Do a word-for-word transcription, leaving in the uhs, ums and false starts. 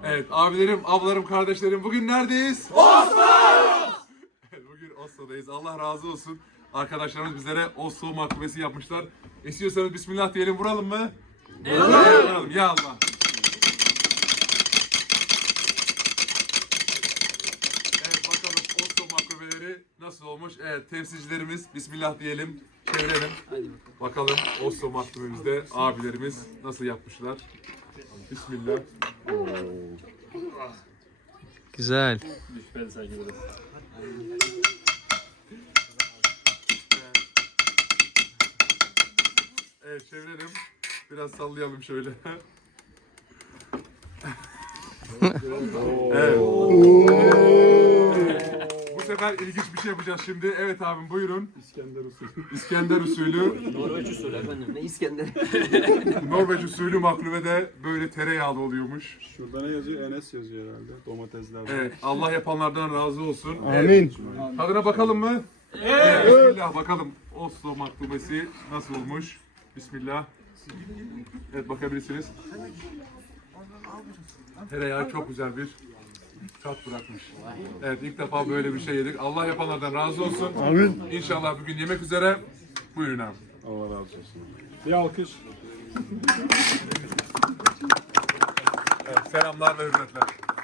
Evet abilerim, ablarım, kardeşlerim bugün neredeyiz? Oslo! Evet, bugün Oslo'dayız. Allah razı olsun. Arkadaşlarımız bizlere Oslo mahkumesi yapmışlar. İstiyorsanız Bismillah diyelim, vuralım mı? Vuralım. Evet, vuralım. Ya Allah. Evet bakalım Oslo mahkumeleri nasıl olmuş? Evet temsilcilerimiz Bismillah diyelim. Çevirelim. Bakalım Oslo mahkumemizde abilerimiz nasıl yapmışlar? Bismillah. Oo. Güzel. Evet çevirelim. Biraz sallayalım şöyle. Evet. Bu sefer ilginç bir şey yapacağız şimdi. Evet abim buyurun. İskender usulü. İskender usulü. Norveç usulü efendim. Ne İskender? Norveç usulü maklube de böyle tereyağlı oluyormuş. Şurada ne yazıyor? Enes yazıyor herhalde. Domatesler var. Evet Allah yapanlardan razı olsun. Amin. Tadına bakalım mı? Evet. Bismillah bakalım Oslo maklubesi nasıl olmuş? Bismillah. Evet bakabilirsiniz. Tereyağı çok güzel bir tat bırakmış. Evet ilk defa böyle bir şey yedik. Allah yapanlardan razı olsun. Amin. İnşallah bugün yemek üzere. Buyurun abi. Allah razı olsun. Bir alkış. Evet, selamlar ve hürmetler.